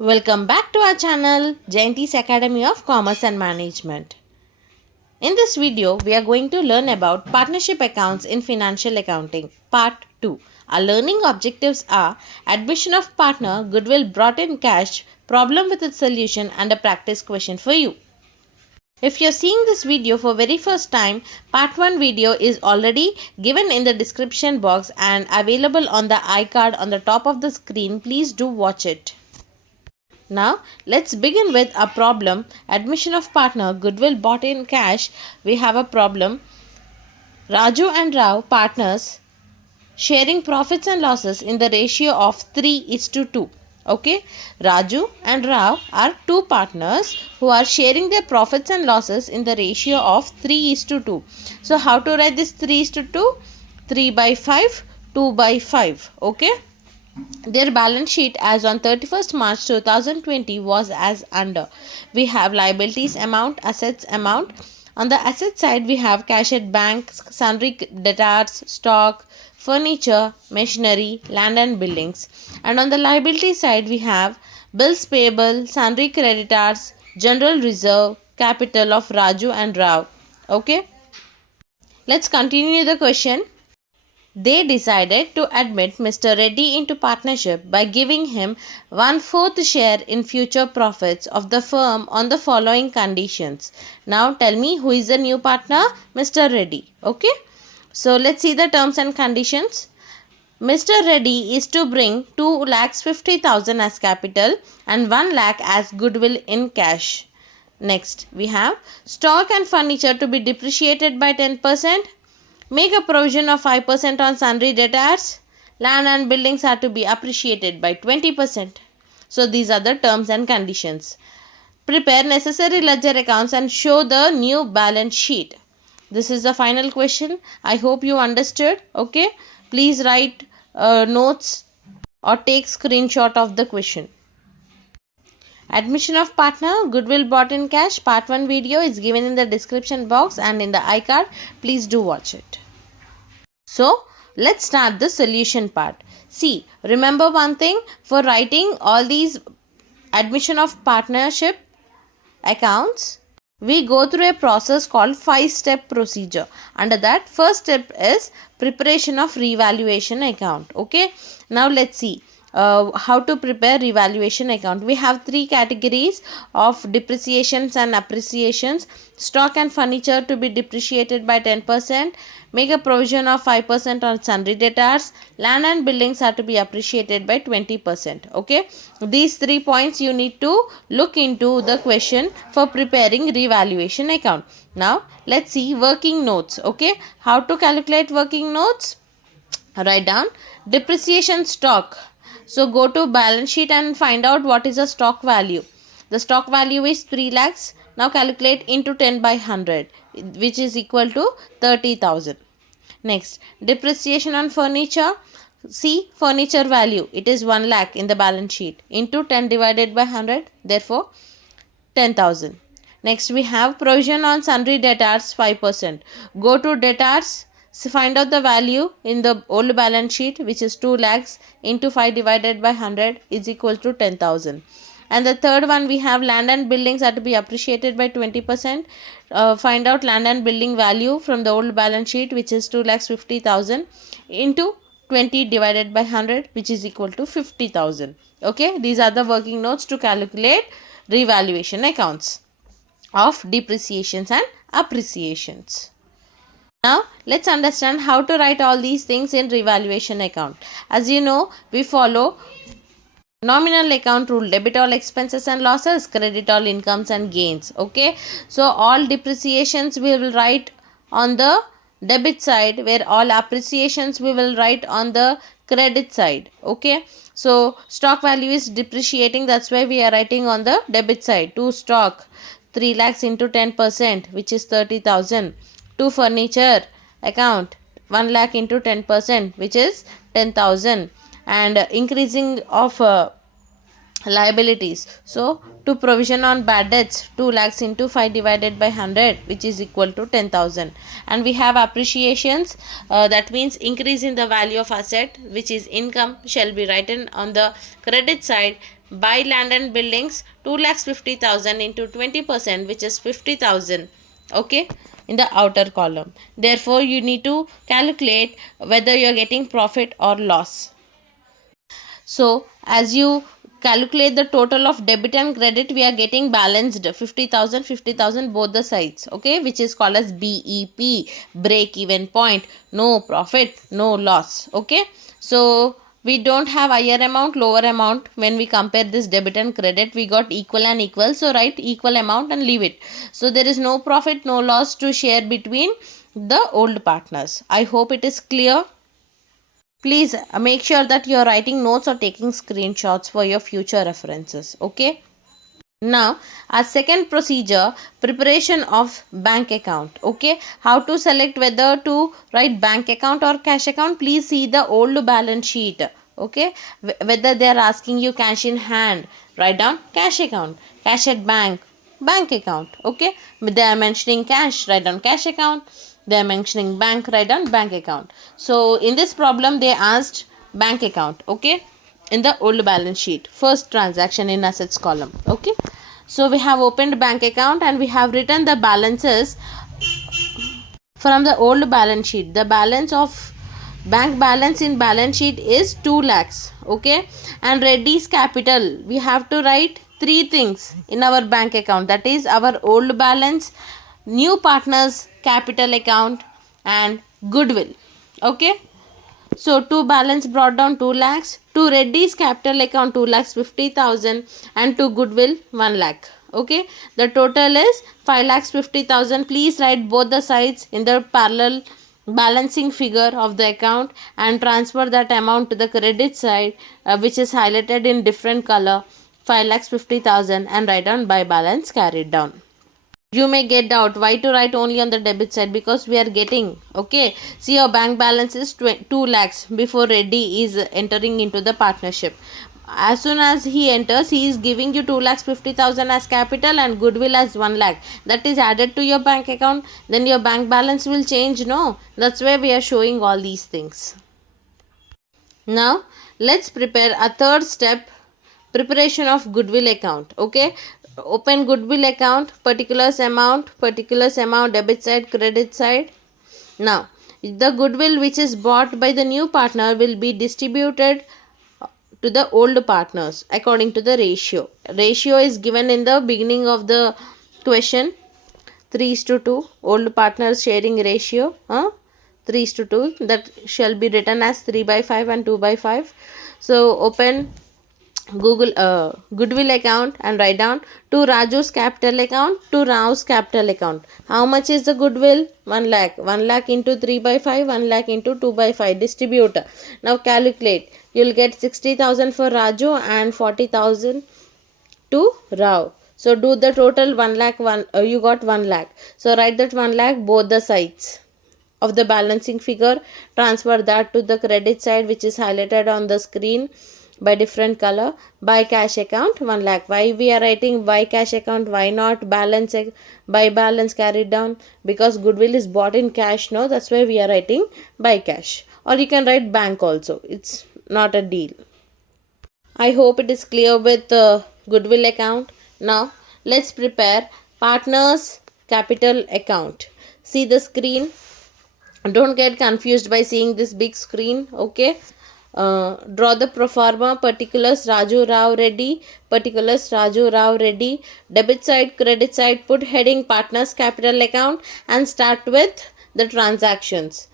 Welcome back to our channel, Jayanthi's Academy of Commerce and Management. In this video, we are going to learn about partnership accounts in financial accounting, part 2. Our learning objectives are admission of partner, goodwill brought in cash, problem with its solution, and a practice question for you. If you're seeing this video for very first time, part 1 video is already given in the description box and available on the iCard on the top of the screen. Please do watch it. Now, let's begin with a problem. Admission of partner, goodwill bought in cash. We have a problem. Raju and Rao, partners, sharing profits and losses in the ratio of 3:2. Okay, Raju and Rao are two partners who are sharing their profits and losses in the ratio of 3:2. So, how to write this 3:2? 3 by 5, 2 by 5. Okay. Their balance sheet as on 31st March 2020 was as under. We have liabilities amount, assets amount. On the asset side, we have cash at bank, sundry debtors, stock, furniture, machinery, land and buildings. And on the liability side, we have bills payable, sundry creditors, general reserve, capital of Raju and Rao. Okay. Let's continue the question. They decided to admit Mr. Reddy into partnership by giving him 1/4 share in future profits of the firm on the following conditions. Now tell me, who is the new partner? Mr. Reddy. Okay. So let's see the terms and conditions. Mr. Reddy is to bring 2,50,000 as capital and 1 lakh as goodwill in cash. Next, we have stock and furniture to be depreciated by 10%. Make a provision of 5% on sundry debtors. Land and buildings are to be appreciated by 20%. So these are the terms and conditions. Prepare necessary ledger accounts and show the new balance sheet. This is the final question. I hope you understood. Okay. Please write notes or take screenshot of the question. Admission of partner, goodwill bought in cash, part 1 video is given in the description box and in the iCard. Please do watch it. So, let's start the solution part. See, remember one thing, for writing all these admission of partnership accounts, we go through a process called 5-step procedure. Under that, first step is preparation of revaluation account. Okay, now let's see. How to prepare revaluation account. We have 3 categories of depreciations and appreciations. Stock and furniture to be depreciated by 10%. Make a provision of 5% on sundry debtors. Land and buildings are to be appreciated by 20%. Okay. These 3 points you need to look into the question for preparing revaluation account. Now let's see working notes. Okay. How to calculate working notes? Write down depreciation stock. So go to balance sheet and find out what is the stock value. The stock value is 3 lakhs. Now calculate into 10 by 100, which is equal to 30,000. Next, depreciation on furniture. See, furniture value. It is 1 lakh in the balance sheet. Into 10 divided by 100. Therefore, 10,000. Next, we have provision on sundry debtors 5%. Go to debtors. So find out the value in the old balance sheet, which is 2 lakhs into 5 divided by 100 is equal to 10,000. And the third one, we have land and buildings are to be appreciated by 20%. Find out land and building value from the old balance sheet, which is 2,50,000 into 20 divided by 100, which is equal to 50,000. Okay, these are the working notes to calculate revaluation accounts of depreciations and appreciations. Now, let's understand how to write all these things in revaluation account. As you know, we follow nominal account rule. Debit all expenses and losses, credit all incomes and gains. Okay. So, all depreciations we will write on the debit side, where all appreciations we will write on the credit side. Okay. So, stock value is depreciating. That's why we are writing on the debit side. To stock, 3 lakhs into 10%, which is 30,000. To furniture account, 1 lakh into 10%, which is 10,000. And increasing of liabilities. So, to provision on bad debts, 2 lakhs into 5 divided by 100, which is equal to 10,000. And we have appreciations, that means increase in the value of asset, which is income, shall be written on the credit side. buy land and buildings, 2,50,000 into 20%, which is 50,000. Okay, in the outer column. Therefore, you need to calculate whether you are getting profit or loss. So, as you calculate the total of debit and credit, we are getting balanced 50,000, 50,000 both the sides. Okay, which is called as BEP, break even point. No profit, no loss. Okay, so we don't have higher amount, lower amount. When we compare this debit and credit, we got equal and equal. So write equal amount and leave it. So there is no profit, no loss to share between the old partners. I hope it is clear. Please make sure that you are writing notes or taking screenshots for your future references. Okay. Now, our second procedure, preparation of bank account. Okay, how to select whether to write bank account or cash account? Please see the old balance sheet. Okay, whether they are asking you cash in hand, write down cash account, cash at bank, bank account. Okay, they are mentioning cash, write down cash account. They are mentioning bank, write down bank account. So in this problem, they asked bank account. Okay, in the old balance sheet, first transaction in assets column. Okay, so we have opened bank account and we have written the balances from the old balance sheet. The balance of bank balance in balance sheet is 2 lakhs. Okay, and ready's capital, we have to write three things in our bank account, that is our old balance, new partners capital account, and goodwill. Okay, so to balance brought down 2 lakhs, to Reddy's capital account 2 lakhs 50,000, and to goodwill 1 lakh. Okay, the total is 5 lakhs 50,000. Please write both the sides in the parallel balancing figure of the account and transfer that amount to the credit side, which is highlighted in different color, 5 lakhs 50,000, and write down by balance carried down. You may get doubt why to write only on the debit side, because we are getting, okay, see your bank balance is 2 lakhs before Reddy is entering into the partnership. As soon as he enters, he is giving you 2 lakhs 50,000 as capital and goodwill as 1 lakh. That is added to your bank account. Then your bank balance will change. No, that's why we are showing all these things. Now let's prepare a third step, preparation of goodwill account. Okay, open goodwill account, particulars amount, debit side, credit side. Now the goodwill which is bought by the new partner will be distributed to the old partners according to the ratio is given in the beginning of the question, 3:2 old partners sharing ratio, 3:2, that shall be written as 3/5 and 2/5. So open goodwill account and write down to Raju's capital account, to Rao's capital account. How much is the goodwill? 1 lakh. 1 lakh into 3/5, 1 lakh into 2/5. Distribute. Now calculate. You'll get 60,000 for Raju and 40,000 to Rao. So do the total 1 lakh. You got 1 lakh. So write that 1 lakh both the sides of the balancing figure. Transfer that to the credit side, which is highlighted on the screen by different color. By cash account 1 lakh. Why we are writing by cash account? Why not balance by balance carried down? Because goodwill is bought in cash. No, that's why we are writing by cash. Or you can write bank also. It's not a deal. I hope it is clear with goodwill account. Now let's prepare partners capital account. See the screen. Don't get confused by seeing this big screen. Okay, draw the pro forma, particulars Raju Rao Reddy, debit side, credit side, put heading partners capital account and start with the transactions.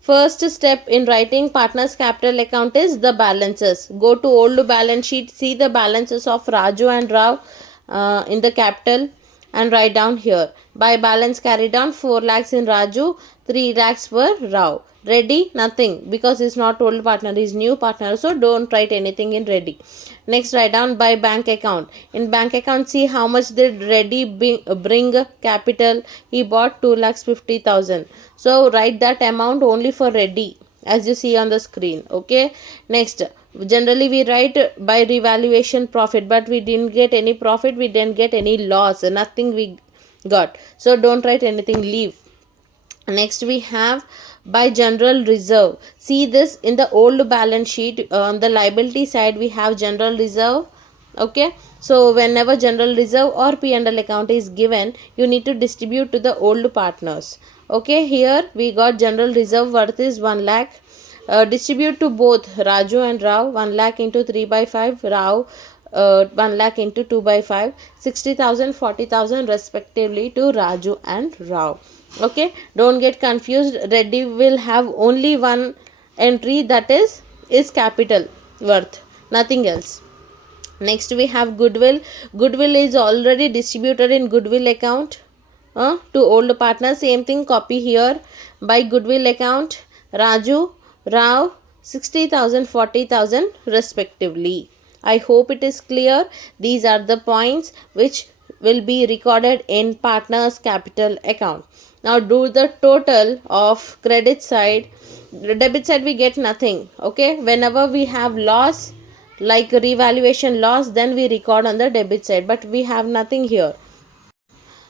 First step in writing partners capital account is the balances. Go to old balance sheet, see the balances of Raju and Rao in the capital and write down here. By balance carried down 4 lakhs in Raju, 3 lakhs for Rao. Reddy, nothing, because he's not old partner, he's new partner, so don't write anything in Reddy. Next, write down by bank account. In bank account, see how much did Reddy bring capital. He bought 2 lakhs 50,000. So write that amount only for Reddy, as you see on the screen. Okay. Next, generally we write by revaluation profit, but we didn't get any profit, we didn't get any loss, nothing we got. So don't write anything, leave. Next we have by general reserve. See this in the old balance sheet, on the liability side we have general reserve. Okay, so whenever general reserve or P&L account is given, you need to distribute to the old partners. Okay, here we got general reserve worth is 1 lakh. Distribute to both Raju and Rao, 1 lakh into 3 by 5, Rao 1 lakh into 2 by 5, 60,000, 40,000 respectively to Raju and Rao. Okay, don't get confused. Reddy will have only one entry, that is capital worth, nothing else. Next we have goodwill. Goodwill is already distributed in goodwill account to old partner. Same thing, copy here. By goodwill account, Raju, Rao, 60,000, 40,000 respectively. I hope it is clear. These are the points which will be recorded in partners capital account. Now do the total of credit side. The debit side we get nothing. Okay, whenever we have loss like revaluation loss, then we record on the debit side, but we have nothing here.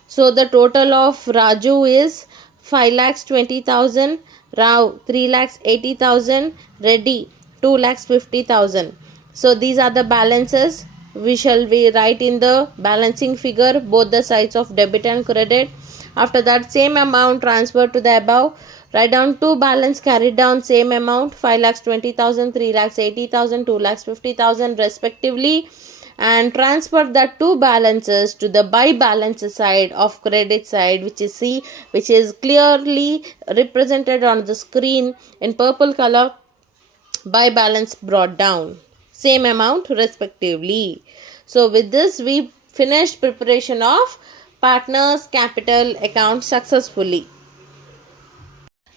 So the total of Raju is 5,20,000, Rao 3,80,000, Reddy 2,50,000. So these are the balances. We shall be write in the balancing figure both the sides of debit and credit. After that, same amount transferred to the above. Write down two balance carried down same amount, 5,20,000, 3,80,000, 2,50,000 respectively, and transfer that two balances to the by balance side of credit side, which is C, which is clearly represented on the screen in purple color. By balance brought down same amount respectively. So with this we finished preparation of partners capital account successfully.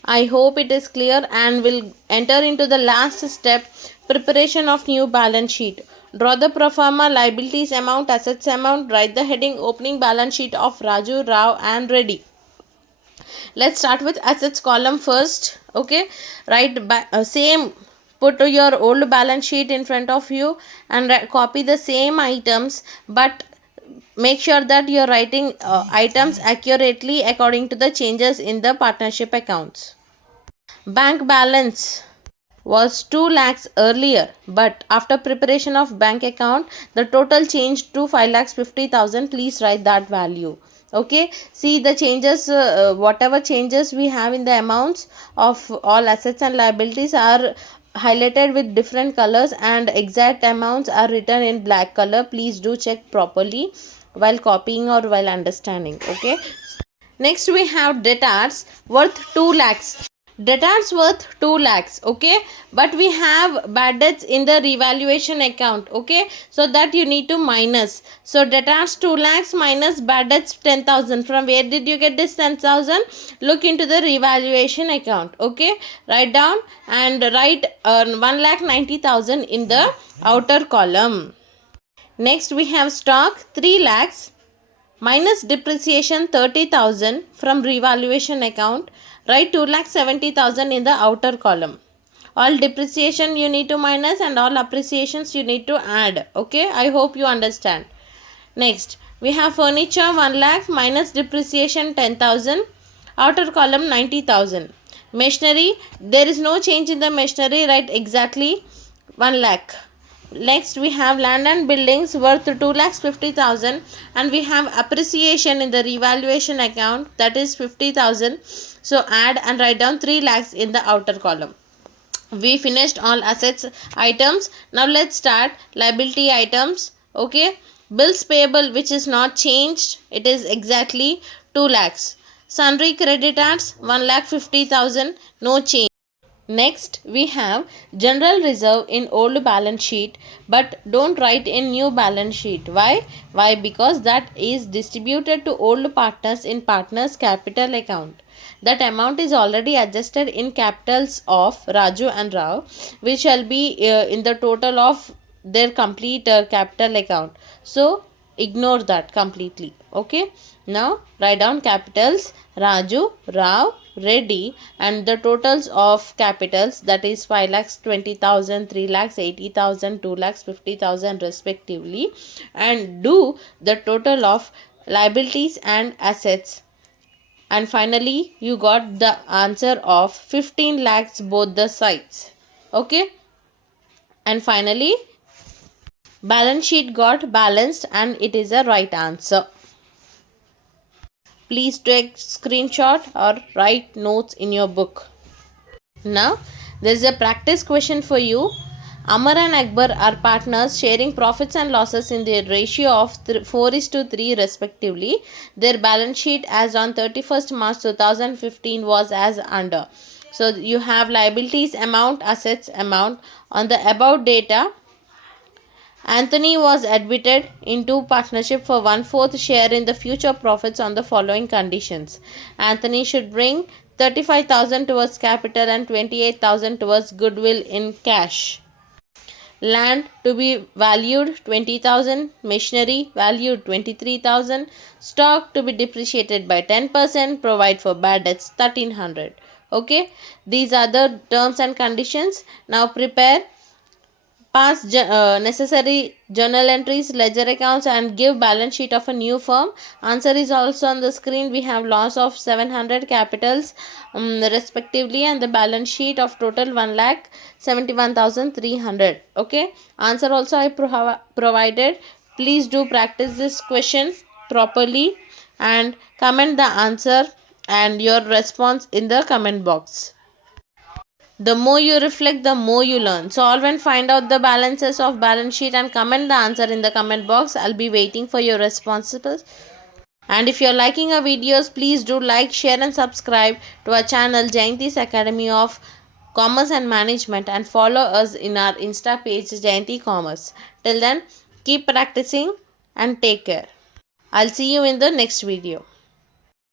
I hope it is clear, and will enter into the last step, preparation of new balance sheet. Draw the pro forma liabilities amount, assets amount, write the heading opening balance sheet of Raju, Rao and Reddy. Let's start with assets column first. Okay, write same, put your old balance sheet in front of you and copy the same items, but make sure that you're writing items accurately according to the changes in the partnership accounts. Bank balance was 2 lakhs earlier, but after preparation of bank account the total changed to 5,50,000. Please write that value. Okay, see the changes, whatever changes we have in the amounts of all assets and liabilities are highlighted with different colors, and exact amounts are written in black color. Please do check properly while copying or while understanding. Okay, next we have debtors worth 2 lakhs. Debtors worth 2 lakhs. Okay, but we have bad debts in the revaluation account. Okay, so that you need to minus. So debtors 2 lakhs minus bad debts 10,000. From where did you get this 10,000? Look into the revaluation account. Okay, write down and write 1,90,000 in the outer column. Next we have stock 3 lakhs minus depreciation 30,000 from revaluation account. Write 2,70,000 in the outer column. All depreciation you need to minus and all appreciations you need to add. Okay, I hope you understand. Next we have furniture 1 lakh minus depreciation 10,000, outer column 90,000. Machinery, there is no change in the machinery, write exactly 1 lakh. Next we have land and buildings worth 2,50,000, and we have appreciation in the revaluation account, that is 50,000. So add and write down 3 lakhs in the outer column. We finished all assets items. Now let's start liability items. Okay, bills payable which is not changed, it is exactly 2 lakhs. Sundry creditors 1,50,000, no change. Next, we have general reserve in old balance sheet, but don't write in new balance sheet. Why? Why? Because that is distributed to old partners in partners capital account. That amount is already adjusted in capitals of Raju and Rao, which shall be in the total of their complete capital account. So ignore that completely. Okay, now write down capitals Raju, Rao, Reddy, and the totals of capitals, that is 5,20,000, 3,80,000, 2,50,000 respectively, and do the total of liabilities and assets, and finally you got the answer of 15 lakhs both the sides. Okay, and finally Balance sheet got balanced and it is a right answer. Please take screenshot or write notes in your book. Now, there is a practice question for you. Amar and Akbar are partners sharing profits and losses in the ratio of 4:3 respectively. Their balance sheet as on 31st March 2015 was as under. So, you have liabilities amount, assets amount. On the above data, Anthony was admitted into partnership for 1/4 share in the future profits on the following conditions. Anthony should bring 35,000 towards capital and 28,000 towards goodwill in cash. Land to be valued 20,000, machinery valued 23,000, stock to be depreciated by 10%, provide for bad debts 1300. Okay, these are the terms and conditions. Now prepare pass necessary journal entries, ledger accounts, and give balance sheet of a new firm. Answer is also on the screen. We have loss of 700 capitals respectively, and the balance sheet of total 1,71,300. Okay, answer also I provided. Please do practice this question properly and comment the answer and your response in the comment box. The more you reflect, the more you learn. Solve and find out the balances of balance sheet and comment the answer in the comment box. I'll be waiting for your responses. And if you're liking our videos, please do like, share and subscribe to our channel Jayanthi's Academy of Commerce and Management, and follow us in our Insta page Jayanthi Commerce. Till then, keep practicing and take care. I'll see you in the next video.